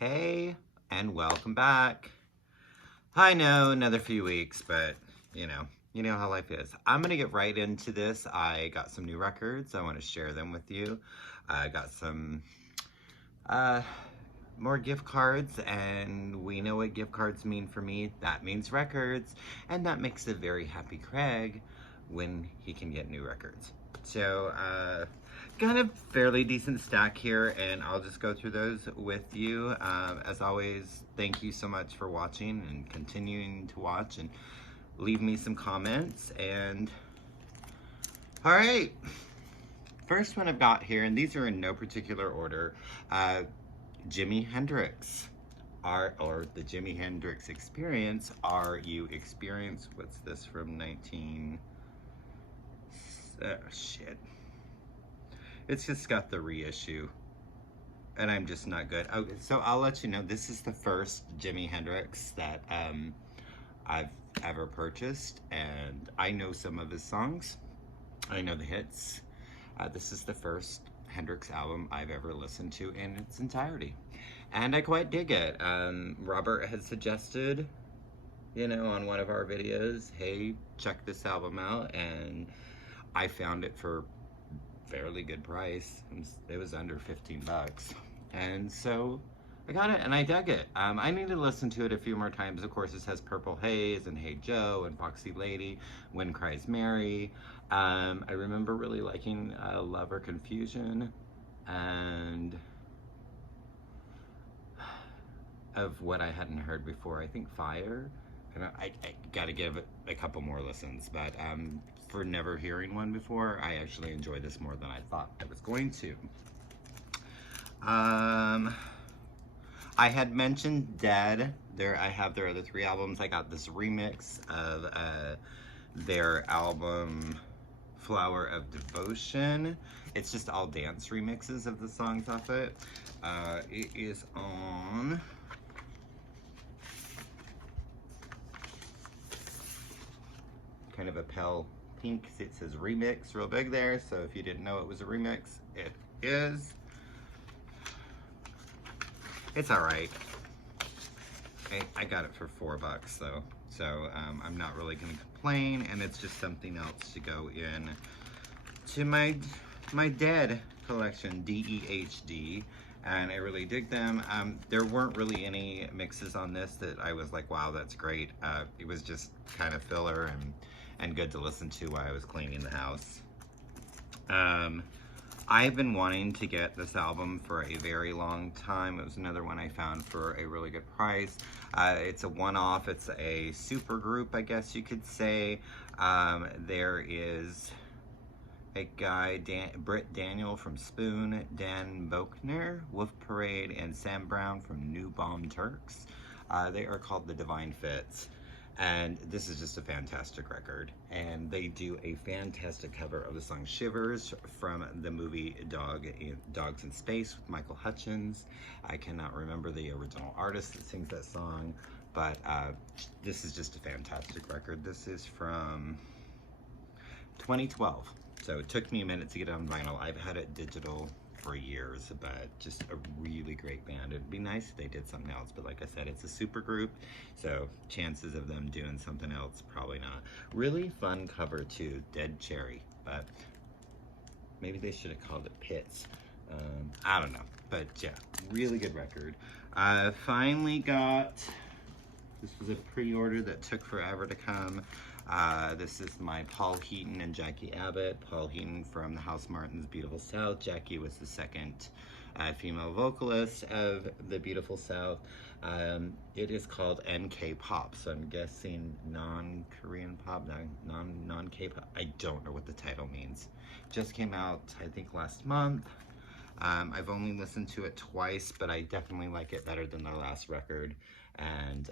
Hey, and welcome back. I know, another few weeks, but you know how life is. I'm gonna get right into this. I got some new records. I want to share them with you. I got some uh, more gift cards, and we know what gift cards mean for me. That means records, and that makes a very happy Craig when he can get new records. So, got a fairly decent stack here, and I'll just go through those with you. As always, thank you so much for watching and continuing to watch, and leave me some comments. And all right, first one I've got here, and these are in no particular order. Jimi Hendrix, or the Jimi Hendrix Experience. Are You Experience? What's this from 19? Shit. It's just got the reissue, and I'm just not good. Okay, so I'll let you know. This is the first Jimi Hendrix that I've ever purchased, and I know some of his songs. I know the hits. This is the first Hendrix album I've ever listened to in its entirety, and I quite dig it. Robert had suggested, on one of our videos, hey, check this album out, and I found it for fairly good price. It was under 15 bucks, and so I got it and I dug it. I need to listen to it a few more times. Of course, it has Purple Haze and Hey Joe and Foxy Lady, When Cries Mary. I remember really liking Love or Confusion, and of what I hadn't heard before, I think Fire. And I gotta give it a couple more listens, but for never hearing one before, I actually enjoy this more than I thought I was going to. I had mentioned Dead. I have their other 3 albums. I got this remix of their album Flower of Devotion. It's just all dance remixes of the songs off it. It is on kind of a pale pink. It says remix real big there, so if you didn't know it was a remix, it is. It's all right. I got it for $4 though, so I'm not really gonna complain, and it's just something else to go in to my Dead collection, DEHD, and I really dig them. There weren't really any mixes on this that I was like, wow, that's great. It was just kind of filler and good to listen to while I was cleaning the house. I've been wanting to get this album for a very long time. It was another one I found for a really good price. It's a one-off. It's a super group, I guess you could say. There is a guy, Britt Daniel from Spoon, Dan Bochner, Wolf Parade, and Sam Brown from New Bomb Turks. They are called the Divine Fits. And this is just a fantastic record. And they do a fantastic cover of the song Shivers from the movie Dogs in Space with Michael Hutchence. I cannot remember the original artist that sings that song, but this is just a fantastic record. This is from 2012. So it took me a minute to get it on vinyl. I've had it digital for years, but just a really great band. It'd be nice if they did something else, but like I said, it's a super group, so chances of them doing something else, probably not. Really fun cover too, Dead Cherry, but maybe they should have called it Pits. I don't know, but yeah, really good record. I finally got, this was a pre-order that took forever to come. This is my Paul Heaton and Jackie Abbott. Paul Heaton from the Housemartins' Beautiful South. Jackie was the second female vocalist of the Beautiful South. It is called NK Pop, so I'm guessing non-Korean pop, non-K-pop. I don't know what the title means. Just came out, I think, last month. I've only listened to it twice, but I definitely like it better than their last record, and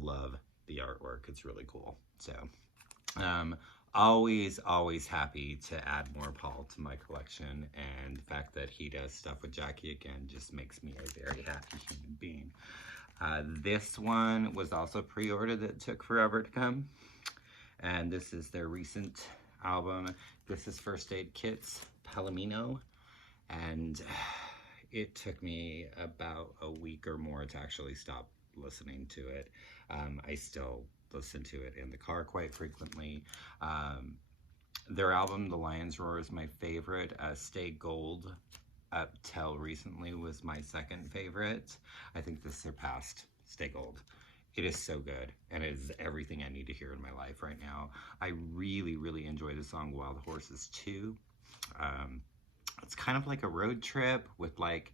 love the artwork. It's really cool. So always happy to add more Paul to my collection, and the fact that he does stuff with Jackie again just makes me a very happy human being. This one was also pre-ordered that took forever to come, and this is their recent album. This is First Aid Kit's Palomino, and it took me about a week or more to actually stop listening to it. I still listen to it in the car quite frequently. Their album, The Lion's Roar, is my favorite. Stay Gold, up till recently, was my second favorite. I think this surpassed Stay Gold. It is so good, and it is everything I need to hear in my life right now. I really, really enjoy the song Wild Horses 2. It's kind of like a road trip with like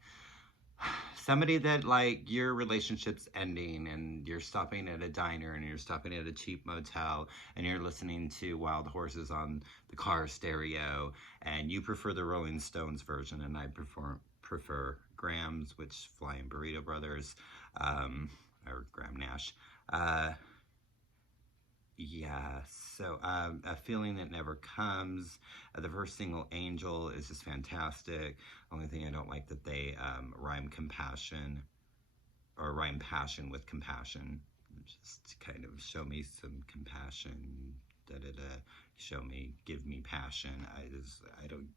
somebody that like your relationship's ending and you're stopping at a diner and you're stopping at a cheap motel and you're listening to Wild Horses on the car stereo, and you prefer the Rolling Stones version and I prefer Graham's, which Flying Burrito Brothers, or Graham Nash. Yeah, so A Feeling That Never Comes. The first single, Angel, is just fantastic. Only thing I don't like that they rhyme compassion, or rhyme passion with compassion. Just kind of show me some compassion, show me, give me passion. I don't,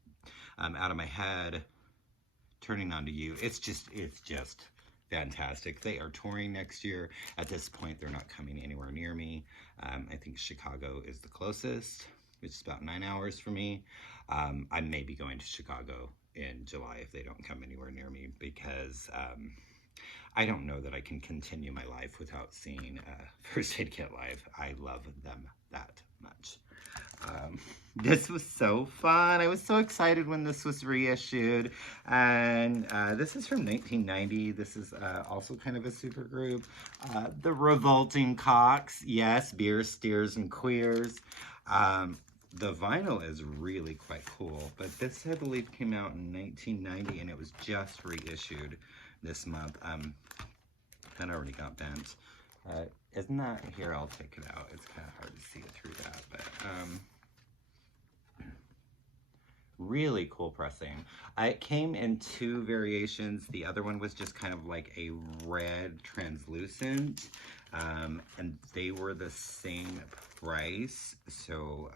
Out of My Head, Turning On To You. It's just fantastic. They are touring next year. At this point, they're not coming anywhere near me. I think Chicago is the closest, which is about 9 hours for me. I may be going to Chicago in July if they don't come anywhere near me, because I don't know that I can continue my life without seeing First Aid Kit live. I love them that much. This was so fun. I was so excited when this was reissued. And this is from 1990. This is also kind of a super group. The Revolting Cocks. Yes, Beers, Steers, and Queers. The vinyl is really quite cool. But this, I believe, came out in 1990, and it was just reissued this month. That already got bent. Isn't that... Here, I'll take it out. It's kind of hard to see it through that, but... really cool pressing. It came in 2 variations. The other one was just kind of like a red translucent, and they were the same price. So,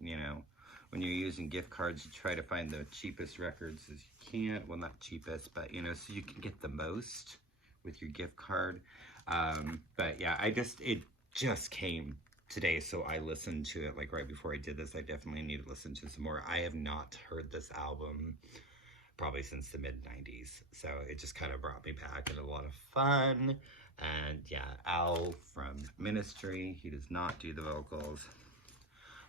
you know, when you're using gift cards, you try to find the cheapest records as you can. Well, not cheapest, but, you know, so you can get the most with your gift card. But yeah, it just came today, so I listened to it like right before I did this. I definitely need to listen to some more. I have not heard this album probably since the mid-90s, so it just kind of brought me back and a lot of fun. And yeah, Al from Ministry, he does not do the vocals.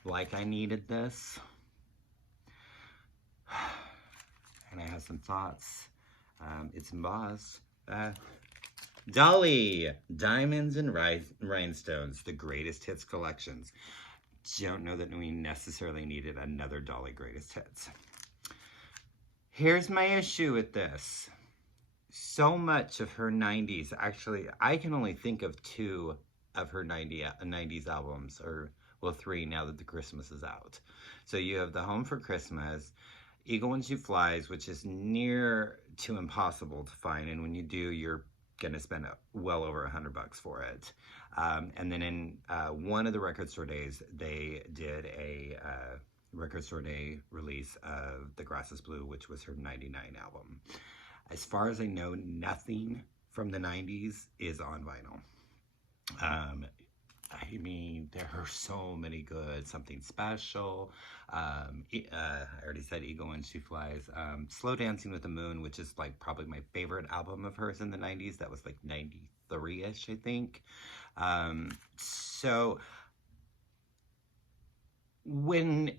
Like I Needed This. And I have some thoughts. It's embossed. Dolly, Diamonds and Rhinestones, the Greatest Hits collections. Don't know that we necessarily needed another Dolly Greatest Hits. Here's my issue with this. So much of her 90s, actually, I can only think of 2 of her 90s albums, or, well, 3 now that the Christmas is out. So you have the Home for Christmas, Eagle When She Flies, which is near to impossible to find, and when you do, you're gonna spend well over $100 for it. And then in one of the record store days, they did a record store day release of The Grass is Blue, which was her 99 album. As far as I know, nothing from the 90s is on vinyl. I mean, there are so many good. Something Special. I already said Eagle When She Flies. Slow Dancing with the Moon, which is like probably my favorite album of hers in the 90s. That was like 93-ish, I think. So when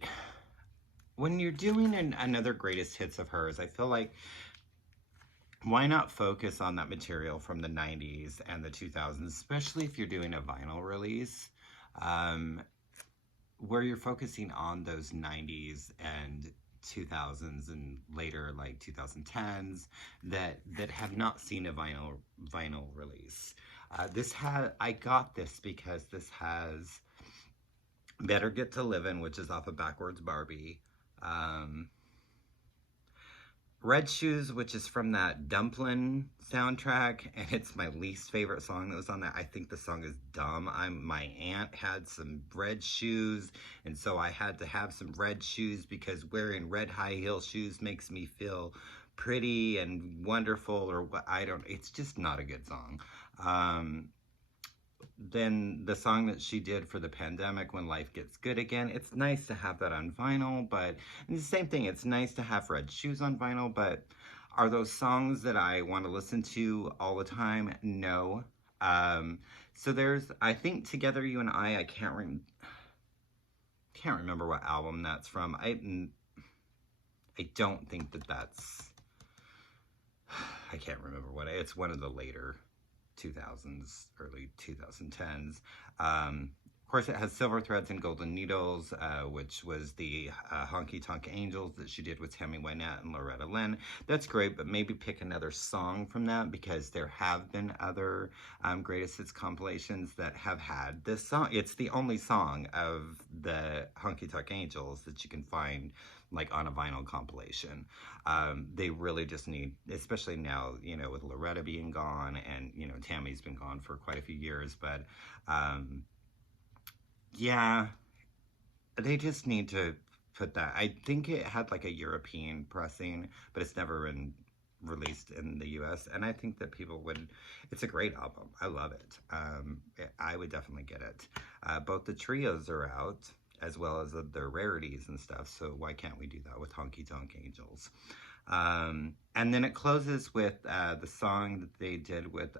you're doing another greatest hits of hers, I feel like, why not focus on that material from the 90s and the 2000s, especially if you're doing a vinyl release, where you're focusing on those 90s and 2000s and later, like 2010s, that have not seen a vinyl release. I got this because this has Better Get to Livin', which is off of Backwards Barbie. Red Shoes, which is from that Dumplin' soundtrack, and it's my least favorite song that was on that. I think the song is dumb. My aunt had some red shoes, and so I had to have some red shoes because wearing red high heel shoes makes me feel pretty and wonderful, or what, I don't, it's just not a good song. Then the song that she did for the pandemic, When Life Gets Good Again, it's nice to have that on vinyl, but it's the same thing. It's nice to have Red Shoes on vinyl, but are those songs that I want to listen to all the time? No. So there's, I think Together You and I can't remember what album that's from. I don't think that's, I can't remember it's one of the later 2000s, early 2010s. Of course, it has Silver Threads and Golden Needles, which was the Honky Tonk Angels that she did with Tammy Wynette and Loretta Lynn. That's great, but maybe pick another song from that, because there have been other greatest hits compilations that have had this song. It's the only song of the Honky Tonk Angels that you can find like on a vinyl compilation. They really just need, especially now, you know, with Loretta being gone, and, you know, Tammy's been gone for quite a few years, but yeah, they just need to put that. I think it had like a European pressing, but it's never been released in the US, and I think that people would, it's a great album. I love it. I would definitely get it. Both the trios are out, as well as their rarities and stuff, so why can't we do that with Honky Tonk Angels? And then it closes with the song that they did with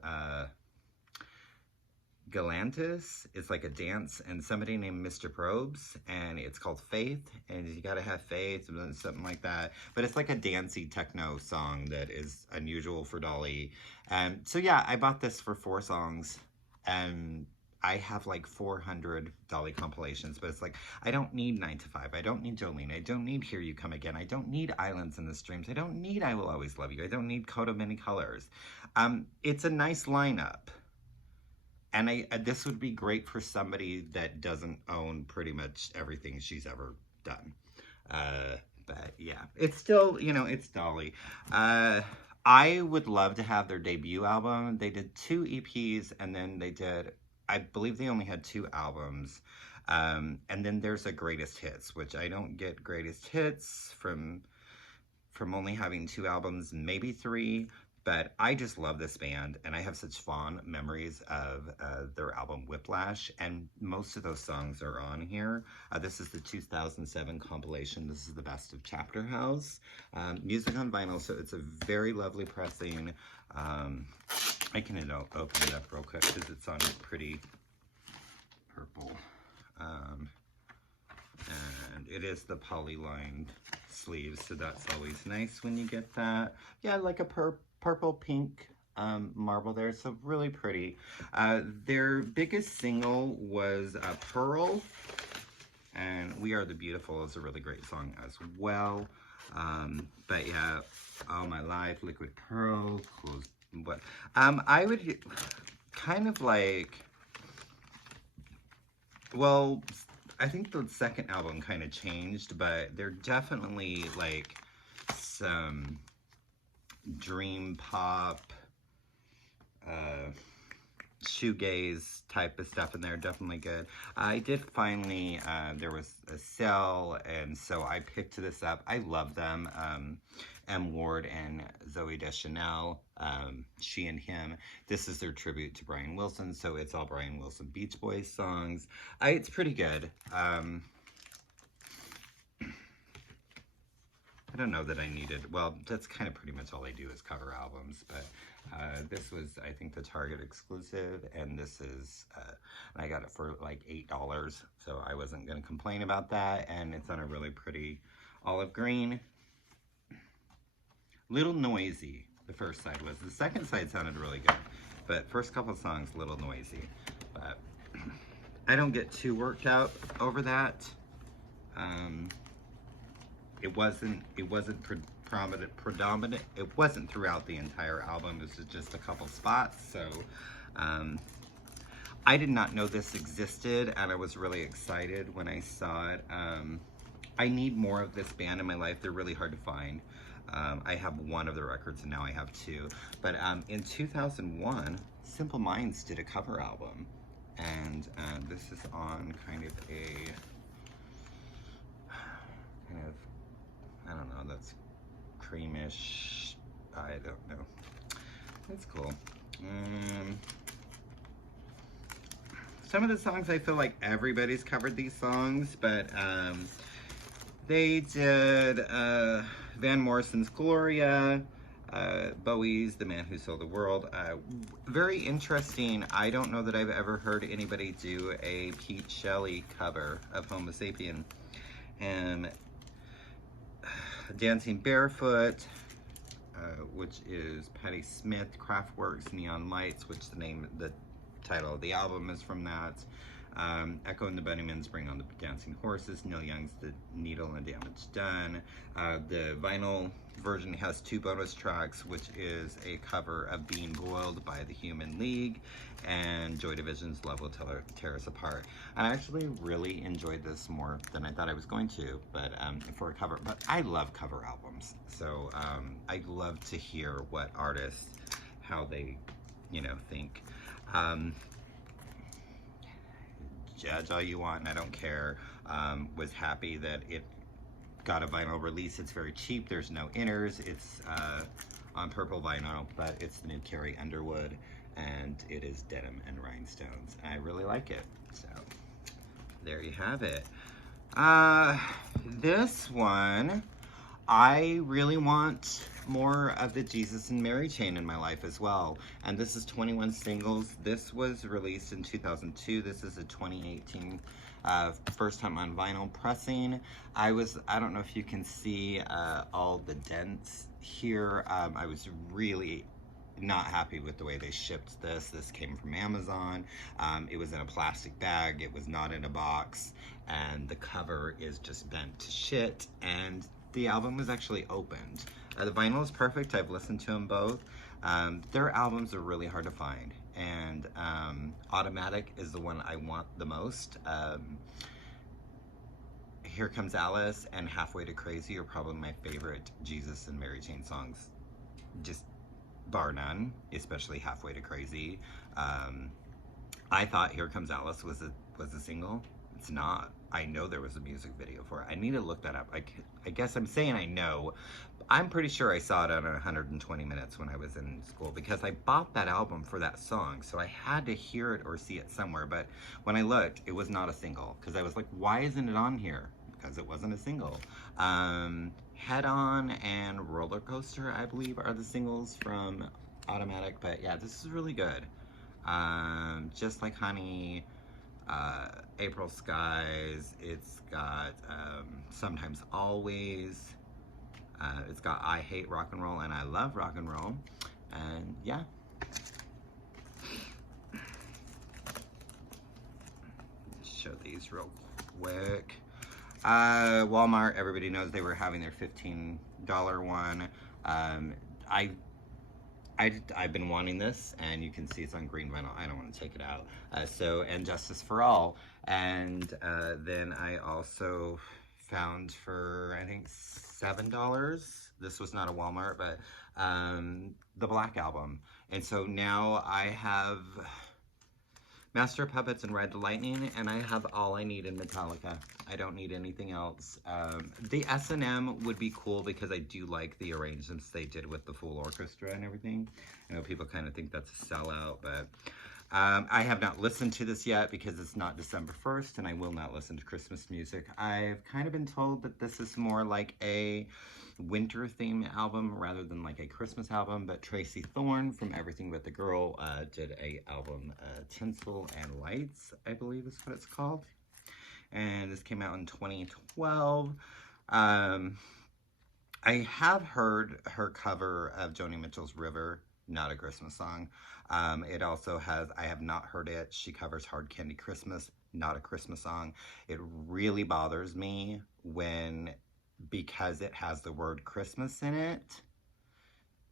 Galantis. It's like a dance, and somebody named Mr. Probes, and it's called Faith, and you gotta have faith, and something like that. But it's like a dancey techno song that is unusual for Dolly. So yeah, I bought this for 4 songs, and I have like 400 Dolly compilations, but it's like, I don't need 9 to 5. I don't need Jolene. I don't need Here You Come Again. I don't need Islands in the Streams. I don't need I Will Always Love You. I don't need Coat of Many Colors. It's a nice lineup. And this would be great for somebody that doesn't own pretty much everything she's ever done. But yeah, it's still, you know, it's Dolly. I would love to have their debut album. They did 2 EPs, and then they did, I believe they only had 2 albums. And then there's a Greatest Hits, which I don't get Greatest Hits from only having 2 albums, maybe 3. But I just love this band, and I have such fond memories of their album Whiplash, and most of those songs are on here. This is the 2007 compilation. This is the best of Chapter House. Music on vinyl, so it's a very lovely pressing. I can open it up real quick because it's on pretty purple. And it is the poly-lined sleeves, so that's always nice when you get that. Yeah, like a purple pink marble there, so really pretty. Their biggest single was Pearl, and We Are the Beautiful is a really great song as well. But yeah, All My Life, Liquid Pearl, Close, but I would kind of like, well, I think the second album kind of changed, but they're definitely like some dream pop, shoegaze type of stuff in there. Definitely good. I did finally, there was a sale, and so I picked this up. I love them. M. Ward and Zooey Deschanel, She and Him. This is their tribute to Brian Wilson, so it's all Brian Wilson Beach Boys songs. It's pretty good. I don't know that I needed, well, that's kind of pretty much all they do is cover albums, but this was, I think, the Target exclusive, and this is, I got it for like $8, so I wasn't going to complain about that, and it's on a really pretty olive green. Little noisy, the first side was. The second side sounded really good, but first couple of songs, a little noisy. But I don't get too worked out over that. It wasn't predominant. It wasn't throughout the entire album. This is just a couple spots. So I did not know this existed, and I was really excited when I saw it. I need more of this band in my life. They're really hard to find. I have one of the records, and now I have 2. But in 2001, Simple Minds did a cover album, and this is on kind of a, I don't know, that's creamish I don't know. That's cool. Some of the songs, I feel like everybody's covered these songs, but they did Van Morrison's Gloria, Bowie's The Man Who Sold the World. Very interesting. I don't know that I've ever heard anybody do a Pete Shelley cover of Homo Sapien. Dancing Barefoot, which is Patti Smith, Kraftwerk's Neon Lights, which the title of the album is from that. Echo and the Bunnymen Bring on the Dancing Horses, Neil Young's The Needle and Damage Done. The vinyl version has 2 bonus tracks, which is a cover of Being Boiled by the Human League and Joy Division's Love Will Tear Us Apart. I actually really enjoyed this more than I thought I was going to, but for a cover. But I love cover albums, so I love to hear what artists, how they, think. Judge all you want, and I don't care. Was happy that it got a vinyl release. It's very cheap. There's no inners. It's on purple vinyl, but it's the new Carrie Underwood, and it is denim and rhinestones. I really like it. So there you have it. This one, I really want more of the Jesus and Mary chain in my life as well. And this is 21 Singles. This was released in 2002. This is a 2018 first time on vinyl pressing. I don't know if you can see all the dents here. I was really not happy with the way they shipped this. This came from Amazon. It was in a plastic bag. It was not in a box. And the cover is just bent to shit. And the album was actually opened. The vinyl is perfect. I've listened to them both. Their albums are really hard to find. And Automatic is the one I want the most. Here Comes Alice and Halfway to Crazy are probably my favorite Jesus and Mary Chain songs. Just bar none, especially Halfway to Crazy. I thought Here Comes Alice was a single. It's not. I know there was a music video for it. I need to look that up. I guess I'm saying I know. I'm pretty sure I saw it on 120 Minutes when I was in school, because I bought that album for that song, so I had to hear it or see it somewhere. But when I looked, it was not a single, because I was like, why isn't it on here? Because it wasn't a single. Head On and Roller Coaster, I believe, are the singles from Automatic. But yeah, this is really good. Just Like Honey, April Skies, it's got Sometimes Always, it's got I Hate Rock and Roll and I Love Rock and Roll, and yeah. Let's show these real quick. Walmart, everybody knows they were having their $15 one. I've been wanting this, and you can see it's on green vinyl. I don't want to take it out. And Justice for All. And then I also found for, I think, $7. This was not a Walmart, but the Black Album. And so now I have Master of Puppets and Ride the Lightning, and I have all I need in Metallica. I don't need anything else. The S&M would be cool, because I do like the arrangements they did with the full orchestra and everything. I know people kind of think that's a sellout, but I have not listened to this yet because it's not December 1st, and I will not listen to Christmas music. I've kind of been told that this is more like a winter theme album rather than like a Christmas album, but Tracy Thorn from Everything But the Girl did a album, Tinsel and Lights, I believe is what it's called. And this came out in 2012. I have heard her cover of Joni Mitchell's River, not a Christmas song. It also has, I have not heard it, she covers Hard Candy Christmas, not a Christmas song. It really bothers me because it has the word Christmas in it,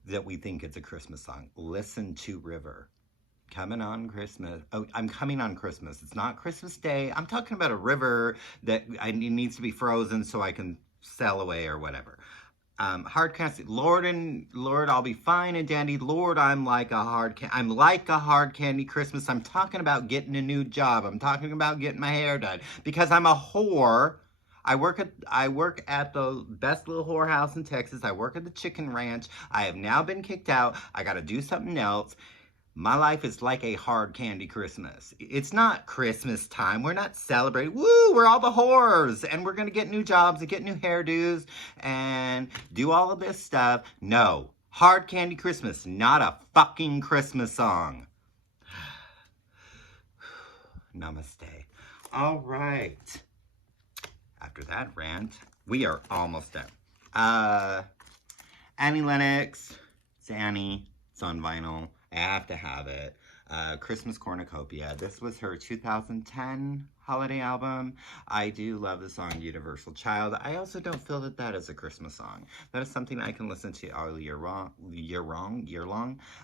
that we think it's a Christmas song. Listen to River. Coming on Christmas. Oh, I'm coming on Christmas. It's not Christmas Day. I'm talking about a river that it needs to be frozen so I can sail away or whatever. Hard candy. Lord, I'll be fine and dandy. Lord, I'm like a hard candy Christmas. I'm talking about getting a new job. I'm talking about getting my hair done, because I'm a whore. I work at the best little whorehouse in Texas. I work at the chicken ranch. I have now been kicked out. I got to do something else. My life is like a hard candy Christmas. It's not Christmas time. We're not celebrating. Woo, we're all the whores. And we're going to get new jobs and get new hairdos and do all of this stuff. No. Hard Candy Christmas, not a fucking Christmas song. Namaste. All right. After that rant, we are almost done. Annie Lennox. It's Annie. It's on vinyl. I have to have it. Christmas Cornucopia. This was her 2010 holiday album. I do love the song Universal Child. I also don't feel that that is a Christmas song. That is something I can listen to all year long.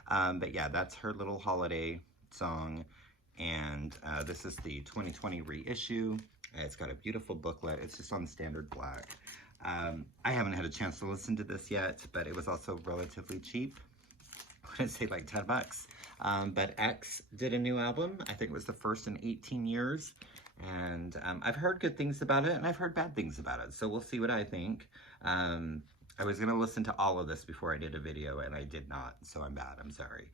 But yeah, that's her little holiday song. And this is the 2020 reissue. It's got a beautiful booklet. It's just on standard black. I haven't had a chance to listen to this yet, but it was also relatively cheap. I would say like 10 bucks. But X did a new album. I think it was the first in 18 years. And I've heard good things about it, and I've heard bad things about it. So we'll see what I think. I was going to listen to all of this before I did a video, and I did not. So I'm bad. I'm sorry.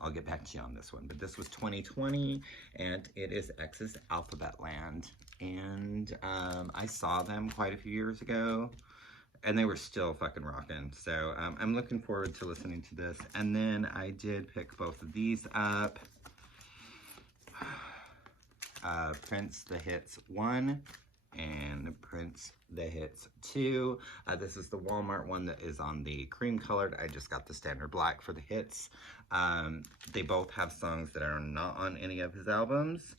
I'll get back to you on this one. But this was 2020, and it is X's Alphabet Land. And I saw them quite a few years ago. And they were still fucking rocking. So I'm looking forward to listening to this. And then I did pick both of these up. Prince The Hits 1 and Prince The Hits 2. This is the Walmart one that is on the cream colored. I just got the standard black for the hits. They both have songs that are not on any of his albums.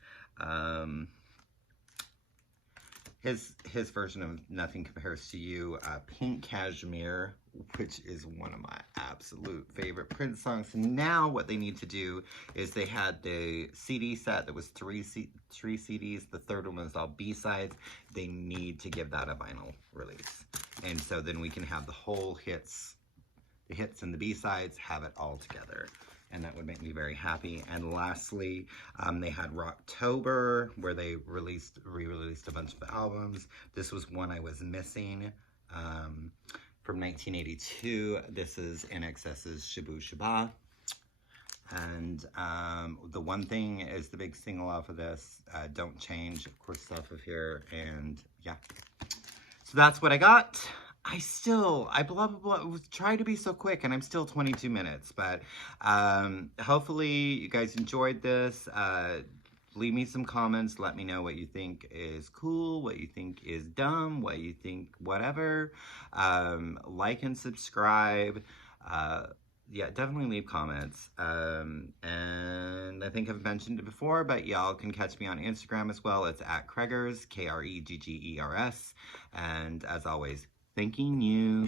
His version of Nothing Compares to You, Pink Cashmere, which is one of my absolute favorite Prince songs. Now what they need to do is they had the CD set that was three CDs. The third one was all B-sides. They need to give that a vinyl release. And so then we can have the whole hits, the hits and the B-sides, have it all together. And that would make me very happy. And lastly, they had Rocktober, where they re-released a bunch of albums. This was one I was missing from 1982. This is INXS's Shabooh Shoobah. And the one thing is the big single off of this, Don't Change, of course, off of here. And yeah, so that's what I got. I blah, blah, blah, try to be so quick, and I'm still 22 minutes, but hopefully you guys enjoyed this. Leave me some comments. Let me know what you think is cool, what you think is dumb, what you think whatever. Like and subscribe. Yeah, definitely leave comments. And I think I've mentioned it before, but y'all can catch me on Instagram as well. It's at Kreggers, Kreggers. And as always, thanking you.